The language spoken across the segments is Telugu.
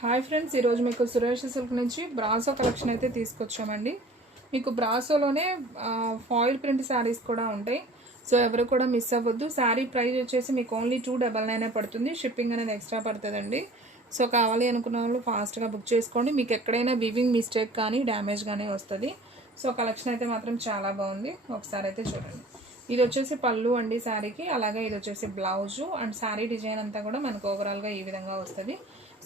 హాయ్ ఫ్రెండ్స్, ఈరోజు మీకు సురేష్ సిల్క్ నుంచి బ్రాసో కలెక్షన్ అయితే తీసుకొచ్చామండి. మీకు బ్రాసోలోనే ఫాయిల్ ప్రింట్ శారీస్ కూడా ఉంటాయి. సో ఎవరు కూడా మిస్ అవ్వద్దు. శారీ ప్రైస్ వచ్చేసి మీకు ఓన్లీ 299 పడుతుంది. షిప్పింగ్ అనేది ఎక్స్ట్రా పడుతుందండి. సో కావాలి అనుకున్న వాళ్ళు ఫాస్ట్గా బుక్ చేసుకోండి. మీకు ఎక్కడైనా వివింగ్ మిస్టేక్ కానీ డ్యామేజ్ కానీ వస్తుంది. సో కలెక్షన్ అయితే మాత్రం చాలా బాగుంది. ఒకసారి అయితే చూడండి. ఇది వచ్చేసి పళ్ళు అండి శారీకి. అలాగే ఇది వచ్చేసి బ్లౌజు అండ్ శారీ డిజైన్ అంతా కూడా మనకు ఓవరాల్గా ఈ విధంగా వస్తుంది.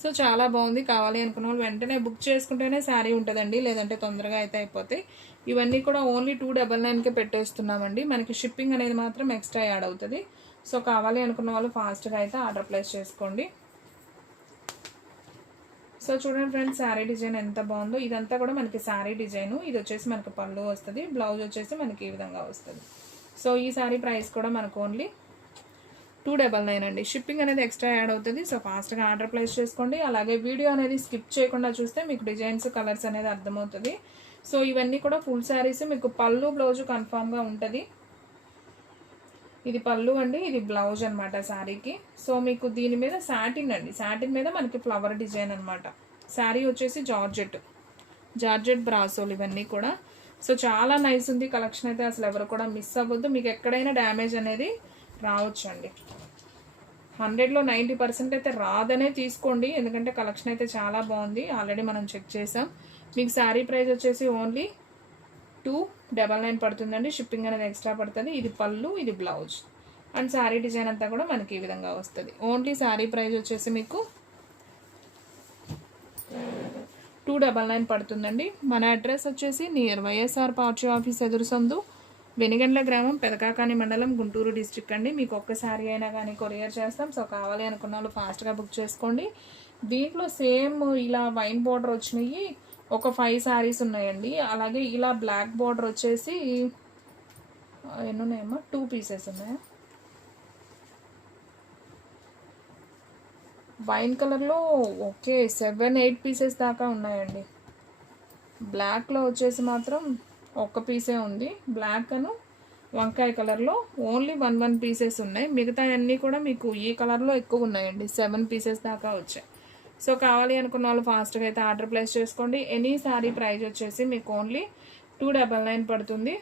సో చాలా బాగుంది. కావాలి అనుకున్న వాళ్ళు వెంటనే బుక్ చేసుకుంటేనే శారీ ఉంటుందండి, లేదంటే తొందరగా అయితే అయిపోతాయి. ఇవన్నీ కూడా ఓన్లీ 299కే పెట్టేస్తున్నామండి. మనకి షిప్పింగ్ అనేది మాత్రం ఎక్స్ట్రా యాడ్ అవుతుంది. సో కావాలి అనుకున్న వాళ్ళు ఫాస్ట్గా అయితే ఆర్డర్ ప్లేస్ చేసుకోండి. సో చూడండి ఫ్రెండ్స్, శారీ డిజైన్ ఎంత బాగుందో. ఇదంతా కూడా మనకి శారీ డిజైను. ఇది వచ్చేసి మనకి పళ్ళు వస్తుంది. బ్లౌజ్ వచ్చేసి మనకి ఈ విధంగా వస్తుంది. సో ఈ శారీ ప్రైస్ కూడా మనకు ఓన్లీ 299 అండి. షిప్పింగ్ అనేది ఎక్స్ట్రా యాడ్ అవుతుంది. సో ఫాస్ట్గా ఆర్డర్ ప్లేస్ చేసుకోండి. అలాగే వీడియో అనేది స్కిప్ చేయకుండా చూస్తే మీకు డిజైన్స్ కలర్స్ అనేది అర్థమవుతుంది. సో ఇవన్నీ కూడా ఫుల్ శారీస్. మీకు పళ్ళు బ్లౌజు కన్ఫామ్గా ఉంటుంది. ఇది పళ్ళు అండి, ఇది బ్లౌజ్ అనమాట శారీకి. సో మీకు దీని మీద సాటిన్ అండి, సాటిన్ మీద మనకి ఫ్లవర్ డిజైన్ అనమాట. శారీ వచ్చేసి జార్జెట్ బ్రాసోలు ఇవన్నీ కూడా. సో చాలా నైస్ ఉంది కలెక్షన్ అయితే. అసలు ఎవరు కూడా మిస్ అవ్వద్దు. మీకు ఎక్కడైనా డ్యామేజ్ అనేది రావచ్చు అండి. 100లో 90% అయితే రాదనే తీసుకోండి, ఎందుకంటే కలెక్షన్ అయితే చాలా బాగుంది. ఆల్రెడీ మనం చెక్ చేసాం. మీకు శారీ ప్రైస్ వచ్చేసి ఓన్లీ 299 పడుతుందండి. షిప్పింగ్ అనేది ఎక్స్ట్రా పడుతుంది. ఇది పళ్ళు, ఇది బ్లౌజ్ అండ్ శారీ డిజైన్ అంతా కూడా మనకి ఈ విధంగా వస్తుంది. ఓన్లీ శారీ ప్రైస్ వచ్చేసి మీకు 299 పడుతుందండి. మన అడ్రస్ వచ్చేసి నియర్ వైఎస్ఆర్ పార్టీ ఆఫీస్ ఎదురు సందు, వెనిగండ్ల గ్రామం, పెదకాకాని మండలం, గుంటూరు డిస్ట్రిక్ట్ అండి. మీకు ఒక్క శారీ అయినా కానీ కొరియర్ చేస్తాం. సో కావాలి అనుకున్న వాళ్ళు ఫాస్ట్గా బుక్ చేసుకోండి. దీంట్లో సేమ్ ఇలా వైన్ బోర్డర్ వచ్చినాయి ఒక 5 శారీస్ ఉన్నాయండి. అలాగే ఇలా బ్లాక్ బోర్డర్ వచ్చేసి ఎన్ని ఉన్నాయమ్మా? 2 పీసెస్ ఉన్నాయా? వైన్ కలర్లో ఓకే 7-8 పీసెస్ దాకా ఉన్నాయండి. బ్లాక్లో వచ్చేసి మాత్రం ఒక్క పీసే ఉంది. బ్లాక్ అను వంకాయ కలర్లో ఓన్లీ 1 పీసెస్ ఉన్నాయి. మిగతా అన్నీ కూడా మీకు ఈ కలర్లో ఎక్కువ ఉన్నాయండి. 7 పీసెస్ దాకా వచ్చాయి. సో కావాలి అనుకున్న వాళ్ళు ఫాస్ట్గా అయితే ఆర్డర్ ప్లేస్ చేసుకోండి. ఎనీ శారీ ప్రైస్ వచ్చేసి మీకు ఓన్లీ 299 పడుతుంది.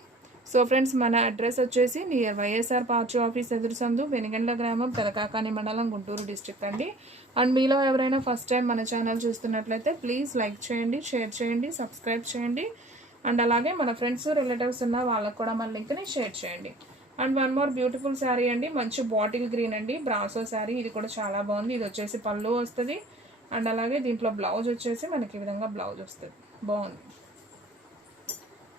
సో ఫ్రెండ్స్, మన అడ్రస్ వచ్చేసి నియర్ వైఎస్ఆర్ పార్టీ ఆఫీస్ ఎదురు సందు, వెనిగండ్ల గ్రామం, పెదకాకాని మండలం, గుంటూరు డిస్ట్రిక్ట్ అండి. అండ్ మీలో ఎవరైనా ఫస్ట్ టైం మన ఛానల్ చూస్తున్నట్లయితే ప్లీజ్ లైక్ చేయండి, షేర్ చేయండి, సబ్స్క్రైబ్ చేయండి. అండ్ అలాగే మన ఫ్రెండ్స్ రిలేటివ్స్ ఉన్న వాళ్ళకు కూడా మన లింక్ని షేర్ చేయండి. అండ్ 1 మోర్ బ్యూటిఫుల్ శారీ అండి, మంచి బాటిల్ గ్రీన్ అండి, బ్రాసో శారీ. ఇది కూడా చాలా బాగుంది. ఇది వచ్చేసి పళ్ళు వస్తుంది. అండ్ అలాగే దీంట్లో బ్లౌజ్ వచ్చేసి మనకి ఈ విధంగా బ్లౌజ్ వస్తుంది. బాగుంది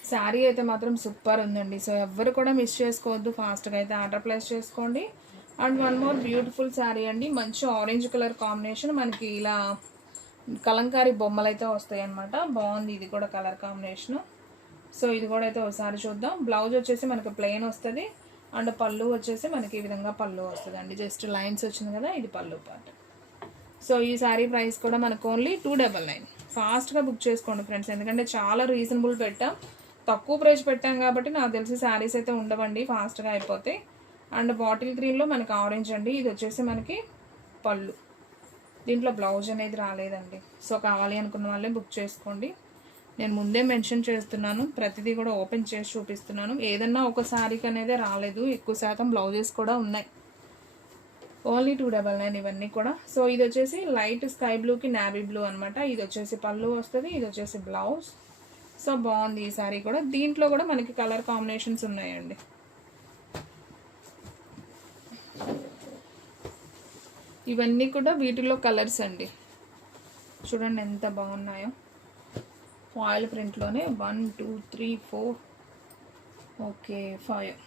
శారీ అయితే మాత్రం సూపర్ ఉందండి. సో ఎవ్వరు కూడా మిస్ చేసుకోవద్దు. ఫాస్ట్గా అయితే ఆర్డర్ ప్లేస్ చేసుకోండి. అండ్ 1 మోర్ బ్యూటిఫుల్ శారీ అండి, మంచి ఆరెంజ్ కలర్ కాంబినేషన్. మనకి ఇలా కలంకారీ బొమ్మలు అయితే వస్తాయి అన్నమాట. బాగుంది ఇది కూడా కలర్ కాంబినేషను. సో ఇది కూడా అయితే ఒకసారి చూద్దాం. బ్లౌజ్ వచ్చేసి మనకి ప్లెయిన్ వస్తుంది. అండ్ పళ్ళు వచ్చేసి మనకి ఈ విధంగా పళ్ళు వస్తుంది అండి. జస్ట్ లైన్స్ వచ్చింది కదా, ఇది పళ్ళు పార్ట్. సో ఈ శారీ ప్రైస్ కూడా మనకు ఓన్లీ 299. ఫాస్ట్గా బుక్ చేసుకోండి ఫ్రెండ్స్, ఎందుకంటే చాలా రీజనబుల్ పెట్టాం, తక్కువ ప్రైస్ పెట్టాం కాబట్టి నాకు తెలిసి శారీస్ అయితే ఉండవండి, ఫాస్ట్గా అయిపోతాయి. అండ్ బాటిల్ గ్రీన్లో మనకి ఆరెంజ్ అండి. ఇది వచ్చేసి మనకి పళ్ళు. దీంట్లో బ్లౌజ్ అనేది రాలేదండి. సో కావాలి అనుకున్న వాళ్ళే బుక్ చేసుకోండి. నేను ముందే మెన్షన్ చేస్తున్నాను, ప్రతిదీ కూడా ఓపెన్ చేసి చూపిస్తున్నాను. ఏదన్నా ఒక శారీకి అనేది రాలేదు, ఎక్కువ శాతం బ్లౌజెస్ కూడా ఉన్నాయి. ఓన్లీ 299 ఇవన్నీ కూడా. సో ఇది వచ్చేసి లైట్ స్కై బ్లూకి నావీ బ్లూ అనమాట. ఇది వచ్చేసి పళ్ళు వస్తుంది, ఇది వచ్చేసి బ్లౌజ్. సో బాగుంది ఈ శారీ కూడా. దీంట్లో కూడా మనకి కలర్ కాంబినేషన్స్ ఉన్నాయండి. ఇవన్నీ కూడా వీటిలో కలర్స్ అండి. చూడండి ఎంత బాగున్నాయో. ఫాయిల్ ప్రింట్లోనే 1 2 3 4 ఓకే 5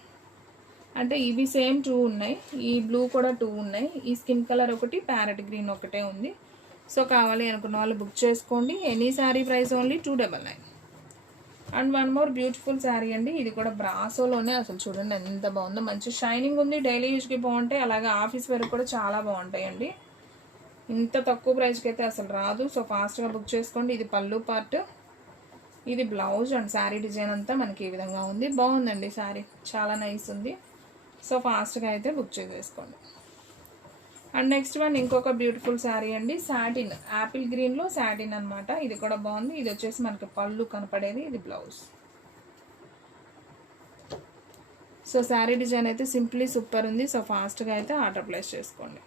అంటే ఇవి సేమ్ 2 ఉన్నాయి. ఈ బ్లూ కూడా 2 ఉన్నాయి. ఈ స్కిన్ కలర్ ఒకటి, ప్యారెట్ గ్రీన్ ఒకటే ఉంది. సో కావాలి అనుకున్న వాళ్ళు బుక్ చేసుకోండి. Any sari price only 299. And 1 more beautiful sari అండి. ఇది కూడా బ్రాసోలోనే. అసలు చూడండి ఎంత బాగుందో, మంచి షైనింగ్ ఉంది. డైలీ యూజ్కి బాగుంటాయి, అలాగే ఆఫీస్ వరకు కూడా చాలా బాగుంటాయండి. ఇంత తక్కువ ప్రైస్కి అయితే అసలు రాదు. సో ఫాస్ట్గా బుక్ చేసుకోండి. ఇది పళ్ళు పార్ట్, ఇది బ్లౌజ్ అండ్ శారీ డిజైన్ అంతా మనకి ఈ విధంగా ఉంది. బాగుందండి శారీ, చాలా నైస్ ఉంది. సో ఫాస్ట్గా అయితే బుక్ చేసేసుకోండి. అండ్ నెక్స్ట్ వన్ ఇంకొక బ్యూటిఫుల్ శారీ అండి, సాటిన్ యాపిల్ గ్రీన్లో సాటిన్ అనమాట. ఇది కూడా బాగుంది. ఇది వచ్చేసి మనకి పళ్ళు కనపడేది, ఇది బ్లౌజ్. సో శారీ డిజైన్ అయితే సింప్లీ సూపర్ ఉంది. సో ఫాస్ట్గా అయితే ఆర్డర్ ప్లేస్ చేసుకోండి.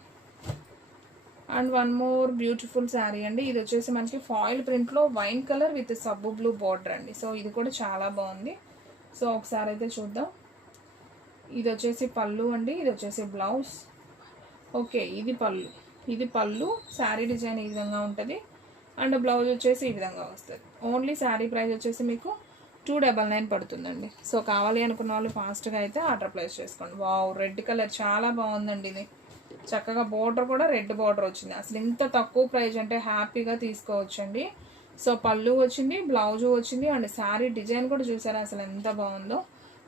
And one more beautiful sari అండి, ఇది వచ్చేసి మనకి ఫాయిల్ ప్రింట్లో వైన్ కలర్ విత్ సబ్బు బ్లూ బార్డర్ అండి. సో ఇది కూడా చాలా బాగుంది. సో ఒకసారి అయితే చూద్దాం. ఇది వచ్చేసి పళ్ళు అండి, ఇది వచ్చేసి బ్లౌజ్. ఓకే, ఇది పళ్ళు శారీ డిజైన్ ఈ విధంగా ఉంటుంది. అండ్ బ్లౌజ్ వచ్చేసి ఈ విధంగా వస్తుంది. ఓన్లీ శారీ ప్రైస్ వచ్చేసి మీకు 299 పడుతుందండి. సో కావాలి అనుకున్న వాళ్ళు ఫాస్ట్గా అయితే ఆర్డర్ ప్లేస్ చేసుకోండి. వావ్, రెడ్ కలర్ చాలా బాగుందండి. ఇది చక్కగా బోర్డర్ కూడా రెడ్ బోర్డర్ వచ్చింది. అసలు ఇంత తక్కువ ప్రైస్ అంటే హ్యాపీగా తీసుకోవచ్చండి. సో పళ్ళు వచ్చింది, బ్లౌజు వచ్చింది, అండ్ శారీ డిజైన్ కూడా చూసారా అసలు ఎంత బాగుందో.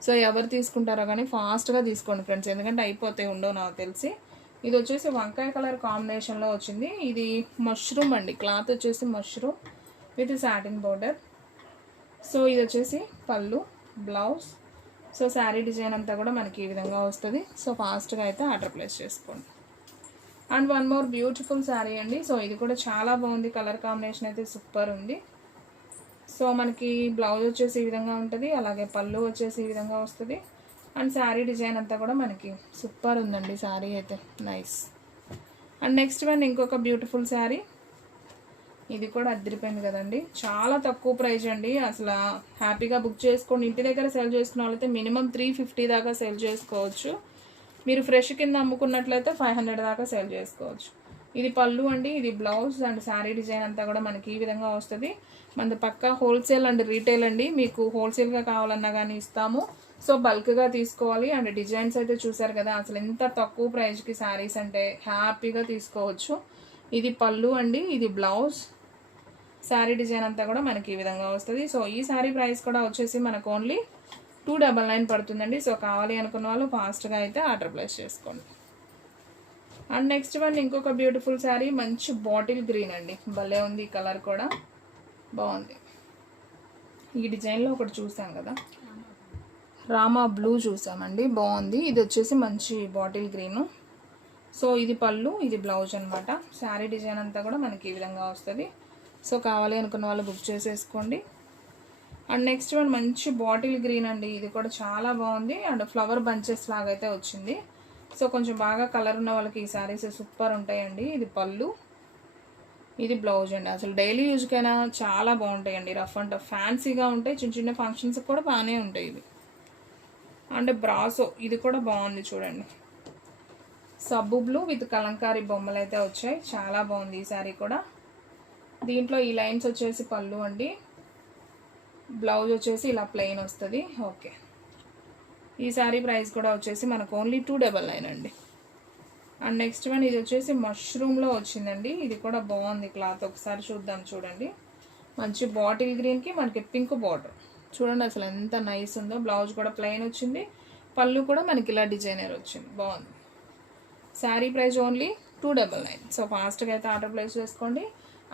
సో ఎవరు తీసుకుంటారో కానీ ఫాస్ట్గా తీసుకోండి ఫ్రెండ్స్, ఎందుకంటే అయిపోతాయి ఉండవు నాకు తెలిసి. ఇది వచ్చేసి వంకాయ కలర్ కాంబినేషన్లో వచ్చింది. ఇది మష్రూమ్ అండి, క్లాత్ వచ్చేసి mushroom with satin border. So ఇది వచ్చేసి పళ్ళు, బ్లౌజ్. సో శారీ డిజైన్ అంతా కూడా మనకి ఈ విధంగా వస్తుంది. సో ఫాస్ట్గా అయితే ఆర్డర్ ప్లేస్ చేసుకోండి. And one more beautiful sari అండి. సో ఇది కూడా చాలా బాగుంది, కలర్ కాంబినేషన్ అయితే సూపర్ ఉంది. సో మనకి బ్లౌజ్ వచ్చేసి ఈ విధంగా ఉంటుంది, అలాగే పళ్ళు వచ్చేసి ఈ విధంగా వస్తుంది. అండ్ శారీ డిజైన్ అంతా కూడా మనకి సూపర్ ఉందండి. శారీ అయితే నైస్. అండ్ నెక్స్ట్ వన్ ఇంకొక బ్యూటిఫుల్ శారీ, ఇది కూడా అద్దరిపోయింది కదండి. చాలా తక్కువ ప్రైస్ అండి. అసలు హ్యాపీగా బుక్ చేసుకోండి. ఇంటి దగ్గర సేల్ చేసుకున్న వాళ్ళైతే మినిమం 350 దాకా సేల్ చేసుకోవచ్చు. మీరు ఫ్రెష్ కింద అమ్ముకున్నట్లయితే 500 దాకా సేల్ చేసుకోవచ్చు. ఇది పళ్ళు అండి, ఇది బ్లౌజ్. అండ్ శారీ డిజైన్ అంతా కూడా మనకి ఈ విధంగా వస్తుంది. మనది పక్కా హోల్సేల్ అండ్ రీటైల్ అండి. మీకు హోల్సేల్గా కావాలన్నా కానీ ఇస్తాము. సో బల్క్గా తీసుకోవాలి. అండ్ డిజైన్స్ అయితే చూసారు కదా, అసలు ఎంత తక్కువ ప్రైస్కి శారీస్ అంటే హ్యాపీగా తీసుకోవచ్చు. ఇది పళ్ళు అండి, ఇది బ్లౌజ్. శారీ డిజైన్ అంతా కూడా మనకి ఈ విధంగా వస్తుంది. సో ఈ శారీ ప్రైస్ కూడా వచ్చేసి మనకు ఓన్లీ 299 పడుతుందండి. సో కావాలి అనుకున్న వాళ్ళు ఫాస్ట్గా అయితే ఆర్డర్ ప్లేస్ చేసుకోండి. అండ్ నెక్స్ట్ వన్ ఇంకొక బ్యూటిఫుల్ శారీ, మంచి బాటిల్ గ్రీన్ అండి, భలే ఉంది. ఈ కలర్ కూడా బాగుంది. ఈ డిజైన్లో ఒకటి చూసాం కదా, రామా బ్లూ చూసామండి, బాగుంది. ఇది వచ్చేసి మంచి బాటిల్ గ్రీను. సో ఇది పళ్ళు, ఇది బ్లౌజ్ అనమాట. శారీ డిజైన్ అంతా కూడా మనకి ఈ విధంగా వస్తుంది. సో కావాలి అనుకున్న వాళ్ళు బుక్ చేసేసుకోండి. అండ్ నెక్స్ట్ వన్ మంచి బాటిల్ గ్రీన్ అండి, ఇది కూడా చాలా బాగుంది. అండ్ ఫ్లవర్ బంచెస్ లాగా అయితే వచ్చింది. సో కొంచెం బాగా కలర్ ఉన్న వాళ్ళకి ఈ శారీస్ సూపర్ ఉంటాయండి. ఇది పళ్ళు, ఇది బ్లౌజ్ అండి. అసలు డైలీ యూజ్కైనా చాలా బాగుంటాయండి. రఫ్ అండ్ టఫ్ ఫ్యాన్సీగా ఉంటాయి, చిన్న చిన్న ఫంక్షన్స్కి కూడా బాగానే ఉంటాయి ఇవి. అండ్ బ్రాసో, ఇది కూడా బాగుంది చూడండి. సబ్బు బ్లూ విత్ కలంకారీ బొమ్మలు అయితే వచ్చాయి, చాలా బాగుంది ఈ శారీ కూడా. దీంట్లో ఈ లైన్స్ వచ్చేసి పళ్ళు అండి, బ్లౌజ్ వచ్చేసి ఇలా ప్లెయిన్ వస్తుంది. ఓకే, ఈ శారీ ప్రైస్ కూడా వచ్చేసి మనకు ఓన్లీ 299 అండి. అండ్ నెక్స్ట్ వన్ ఇది వచ్చేసి మష్రూమ్లో వచ్చిందండి. ఇది కూడా బాగుంది క్లాత్, ఒకసారి చూద్దాం. చూడండి, మంచి బాటిల్ గ్రీన్కి మనకి పింక్ బార్డర్ చూడండి, అసలు ఎంత నైస్ ఉందో. బ్లౌజ్ కూడా ప్లెయిన్ వచ్చింది, పళ్ళు కూడా మనకి ఇలా డిజైనర్ వచ్చింది, బాగుంది. Sari price only 299. సో ఫాస్ట్గా అయితే ఆర్డర్ ప్లేస్ చేసుకోండి.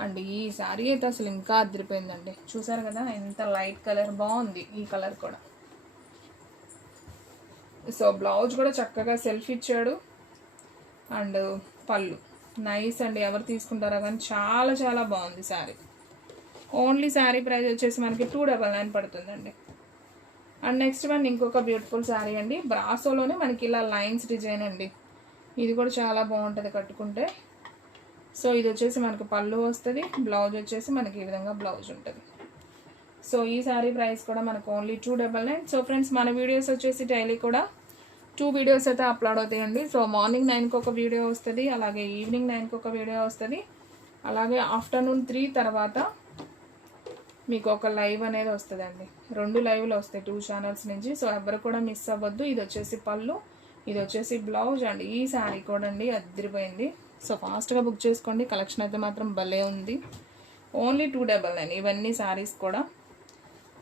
అండ్ ఈ శారీ అయితే అసలు ఇంకా అదిరిపోయిందండి. చూసారు కదా ఎంత లైట్ కలర్, బాగుంది ఈ కలర్ కూడా. సో బ్లౌజ్ కూడా చక్కగా సెల్ఫ్ ఇచ్చాడు. అండ్ పళ్ళు నైస్ అండి, ఎవరు తీసుకుంటారో కానీ చాలా చాలా బాగుంది శారీ. ఓన్లీ శారీ ప్రైస్ వచ్చేసి మనకి 299 పడుతుందండి. అండ్ నెక్స్ట్ వన్ ఇంకొక బ్యూటిఫుల్ శారీ అండి, బ్రాసోలోనే మనకి ఇలా లైన్స్ డిజైన్ అండి. ఇది కూడా చాలా బాగుంటుంది కట్టుకుంటే. సో ఇది వచ్చేసి మనకి పళ్ళు వస్తుంది, బ్లౌజ్ వచ్చేసి మనకి ఈ విధంగా బ్లౌజ్ ఉంటుంది. సో ఈ శారీ ప్రైస్ కూడా మనకు ఓన్లీ 299. సో ఫ్రెండ్స్, మన వీడియోస్ వచ్చేసి డైలీ కూడా 2 వీడియోస్ అయితే అప్లోడ్ అవుతాయండి. సో మార్నింగ్ 9కి ఒక వీడియో వస్తుంది, అలాగే ఈవినింగ్ 9కి ఒక వీడియో వస్తుంది, అలాగే ఆఫ్టర్నూన్ 3 తర్వాత మీకు ఒక లైవ్ అనేది వస్తుందండి. 2 లైవ్లు వస్తాయి 2 ఛానల్స్ నుంచి. సో ఎవరు కూడా మిస్ అవ్వద్దు. ఇది వచ్చేసి పళ్ళు, ఇది వచ్చేసి బ్లౌజ్. అండ్ ఈ శారీ కూడా అండి అదిరిపోయింది. సో ఫాస్ట్గా బుక్ చేసుకోండి, కలెక్షన్ అయితే మాత్రం భలే ఉంది. ఓన్లీ 299 ఇవన్నీ శారీస్ కూడా.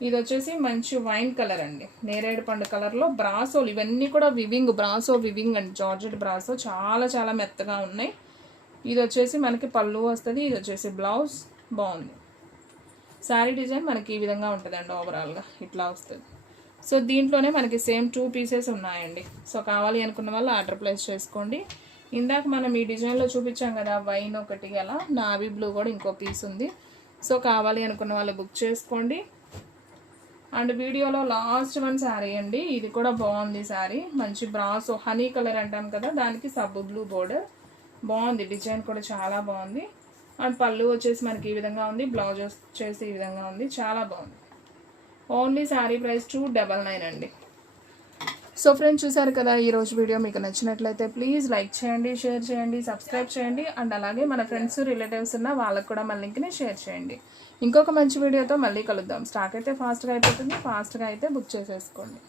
ఇది వచ్చేసి మంచి వైన్ కలర్ అండి, నేరేడు పండు కలర్లో బ్రాసోలు. ఇవన్నీ కూడా వివింగ్, బ్రాసో వివింగ్ అండి, జార్జెట్ బ్రాసో, చాలా చాలా మెత్తగా ఉన్నాయి. ఇది వచ్చేసి మనకి పళ్ళు వస్తుంది, ఇది వచ్చేసి బ్లౌజ్, బాగుంది. శారీ డిజైన్ మనకి ఈ విధంగా ఉంటుందండి, ఓవరాల్గా ఇట్లా వస్తుంది. సో దీంట్లోనే మనకి సేమ్ 2 పీసెస్ ఉన్నాయండి. సో కావాలి అనుకున్న వాళ్ళు ఆర్డర్ ప్లేస్ చేసుకోండి. ఇందాక మనం ఈ డిజైన్లో చూపించాం కదా, వైన్ ఒకటి, అలా నావీ బ్లూ కూడా ఇంకో పీస్ ఉంది. సో కావాలి అనుకున్న వాళ్ళు బుక్ చేసుకోండి. అండ్ వీడియోలో లాస్ట్ వన్ శారీ అండి, ఇది కూడా బాగుంది శారీ. మంచి బ్రాసో హనీ కలర్ అంటాం కదా, దానికి సబ్ బ్లూ బోర్డర్ బాగుంది. డిజైన్ కూడా చాలా బాగుంది. అండ్ పళ్ళు వచ్చేసి మనకి ఈ విధంగా ఉంది, బ్లౌజ్ వచ్చేసి ఈ విధంగా ఉంది, చాలా బాగుంది. ఓన్లీ శారీ ప్రైస్ 299 అండి. సో ఫ్రెండ్స్ చూసారు కదా, ఈరోజు వీడియో మీకు నచ్చినట్లయితే ప్లీజ్ లైక్ చేయండి, షేర్ చేయండి, సబ్స్క్రైబ్ చేయండి. అండ్ అలాగే మన ఫ్రెండ్స్ రిలేటివ్స్ ఉన్న వాళ్ళకు కూడా మన లింక్ని షేర్ చేయండి. ఇంకొక మంచి వీడియోతో మళ్ళీ కలుద్దాం. స్టాక్ అయితే ఫాస్ట్గా అయిపోతుంది, ఫాస్ట్గా అయితే బుక్ చేసేసుకోండి.